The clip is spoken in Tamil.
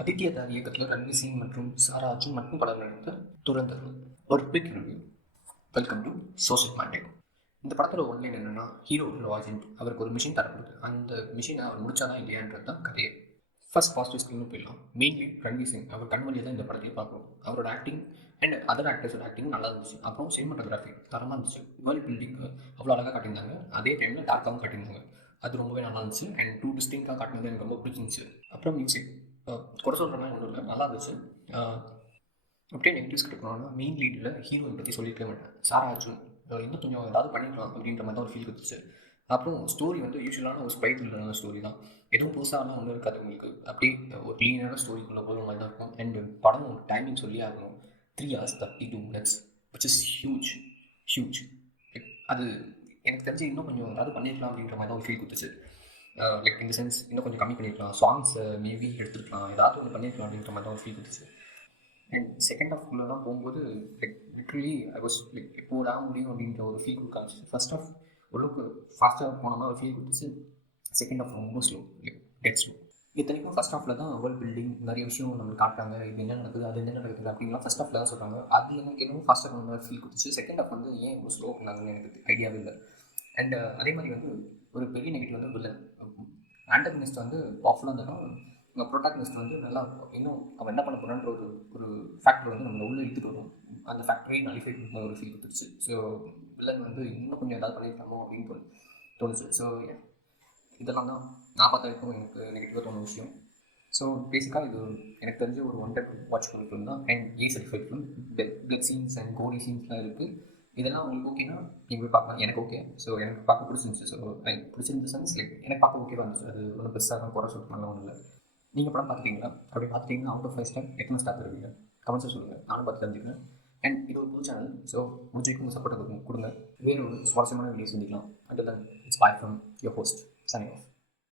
ஆதித்ய தார் இயக்கத்தில் ரன்வீர் சிங் மற்றும் சாரா அர்ஜுன் மற்றும் பலர் நடித்த துரந்தர். ஒரு big review. Welcome to social montage. இந்த படத்தோட ஒன்லைன் என்னன்னா, ஹீரோ ஒரு ஏஜென்ட், அவருக்கு ஒரு மிஷின் தரப்படுது. அந்த மிஷினை அவர் முடிச்சாதான் இல்லையான்றது தான் கதையே. ஃபர்ஸ்ட் பாசிட்டிவ் ஸ்க்ரீன் போயிடலாம். மெயின்லி ரன்வீர் சிங், அவர் கண்மொழியை தான் இந்த படத்தையே பார்க்கணும். அவரோட ஆக்டிங் அண்ட் அதர் ஆக்டர்ஸோட ஆக்டிங் நல்லா இருந்துச்சு. அப்புறம் சினிமாட்டோகிராஃபி தரமாக இருந்துச்சு. வேர்ல்ட் பில்டிங் அவ்வளோ அழகாக காட்டியிருந்தாங்க. அதே டைமில் டார்க்காகவும் காட்டியிருந்தாங்க. அது ரொம்பவே நல்லா இருந்துச்சு. அண்ட் டூ டிஸ்டிங்காக காட்டினது எனக்கு ரொம்ப பிடிச்சிருந்துச்சு. அப்புறம் மியூசிக் குறை சொல்கிற மாதிரி ஒன்றும் இல்லை, நல்லா இருந்துச்சு. அப்படியே நெகட்டிவ்ஸ் எடுக்கணும்னா, மெயின் லீடில் ஹீரோயின் பற்றி சொல்லியிருக்க மாட்டேன். சாரா அர்ஜுன் இன்னும் கொஞ்சம் ஏதாவது பண்ணிக்கலாம் அப்படின்ற மாதிரி தான் ஒரு ஃபீல் கொடுத்துச்சு. அப்புறம் ஸ்டோரி வந்து யூஸ்வலான ஒரு ஸ்பை த்ரில்லரான ஸ்டோரி தான். எதுவும் புதுசாலாம் ஒன்றும் இருக்காது உங்களுக்கு. அப்படியே ஒரு க்ளீனான ஸ்டோரிக்குள்ளே போகிற மாதிரி தான் இருக்கும். அண்ட் படம் டைமிங் சொல்லி ஆகணும். 3 hours 32 minutes which is huge. அது எனக்கு தெரிஞ்சு இன்னும் கொஞ்சம் ஏதாவது பண்ணியிருக்கலாம் அப்படின்ற மாதிரி தான் ஒரு ஃபீல் கொடுத்துச்சு. லைக் இந்த சென்ஸ் இன்னும் கொஞ்சம் கம்மி பண்ணியிருக்கலாம், சாங்ஸை மேபி எடுத்துருக்கலாம், ஏதாவது ஒன்று பண்ணியிருக்கலாம் அப்படின்ற மாதிரி தான் ஒரு ஃபீல் கொடுத்துச்சு. அண்ட் செகண்ட் ஹாஃப்குள்ளே தான் போகும்போது like literally I was like எப்போடா முடியும் அப்படின்ற ஒரு ஃபீல் கொடுக்க ஆரம்பிச்சு. ஃபர்ஸ்ட் ஆஃப் ஓரளவுக்கு ஃபாஸ்ட்டாக போன மாதிரி ஒரு ஃபீல் கொடுத்துச்சு. செகண்ட் ஆஃப் ரொம்ப ஸ்லோ, லைக் டெட் ஸ்லோ. இத்தனைக்கும் ஃபர்ஸ்ட் ஹாஃபில் தான் வேர்ல்ட் பில்டிங் நிறைய விஷயம் நம்மளுக்கு காட்டுறாங்க. இது என்ன நடக்குது, அது என்ன நடக்குது அப்படின்லாம் ஃபர்ஸ்ட் ஹாஃபில் தான் சொல்கிறாங்க. அது எனக்கு இன்னும் ஃபாஸ்ட்டாக பண்ண மாதிரி ஃபீல் கொடுத்துச்சு. செகண்ட் ஹாஃப் வந்து ஏன் இவ்வளோ ஸ்லோ பண்ணாங்கன்னு எனக்கு ஐடியாவே இல்லை. அண்ட் அதே மாதிரி வந்து ஒரு பெரிய நெகட்டிவ் வந்து வில்லன். ஆண்டகனிஸ்ட் வந்து பவர்ஃபுல்லாக இருந்தாலும் உங்கள் ப்ரொட்டாகனிஸ்ட் வந்து நல்லா இன்னும் அவன் என்ன பண்ண போகிறான்ற ஒரு ஃபேக்டர் வந்து நம்மளை உள்ளே இழுத்துட்டு வரும். அந்த ஃபேக்டரியை நலிஃபை பண்ண ஒரு ஃபீல் கொடுத்துருச்சு. ஸோ வில்லன் வந்து இன்னும் கொஞ்சம் ஏதாவது பண்ணியிருக்காமோ அப்படின்னு தோணுச்சு. ஸோ இதெல்லாம் தான் நான் பார்த்த வரைக்கும் எனக்கு நெகட்டிவாக தோணுன விஷயம். ஸோ பேசிக்காக இது எனக்கு தெரிஞ்ச ஒரு 1 time வாட்ச் பண்ண ஃபிலிம் தான். And certified film. Blood scenes and கோரி சீன்ஸ்லாம் இருக்குது. இதெல்லாம் உங்களுக்கு ஓகேனா நீங்கள் போய் பார்க்கலாம். எனக்கு ஓகே. ஸோ எனக்கு பார்க்க பிடிச்சிருந்துச்சு. ஸோ லைக் பிடிச்சிருந்த சென்ஸ் லைக் எனக்கு பார்க்க ஓகேவாக இருந்துச்சு. அது ஒன்றும் பெருசாக குறை சொல்ல பண்ணலாம் ஒன்றும் இல்லை. நீங்கள் படம் பார்த்துட்டீங்களா? அப்படி பார்த்துட்டிங்கன்னா அவுட் ஆஃப் 5 ஸ்டார் எத்தனை ஸ்டார் தருவீங்க? கமெண்ட்ஸை சொல்லுங்கள், நானும் பார்த்து தெரிஞ்சுக்கிறேன். அண்ட் இது ஒரு புது சேனல். ஸோ முடிஞ்சுக்கும் உங்கள் சப்போர்ட்டை கொடுங்க. வேறு ஒரு சுவாரஸ்யமான வீடியோ சந்திக்கலாம். Until then it's by from your host signing off.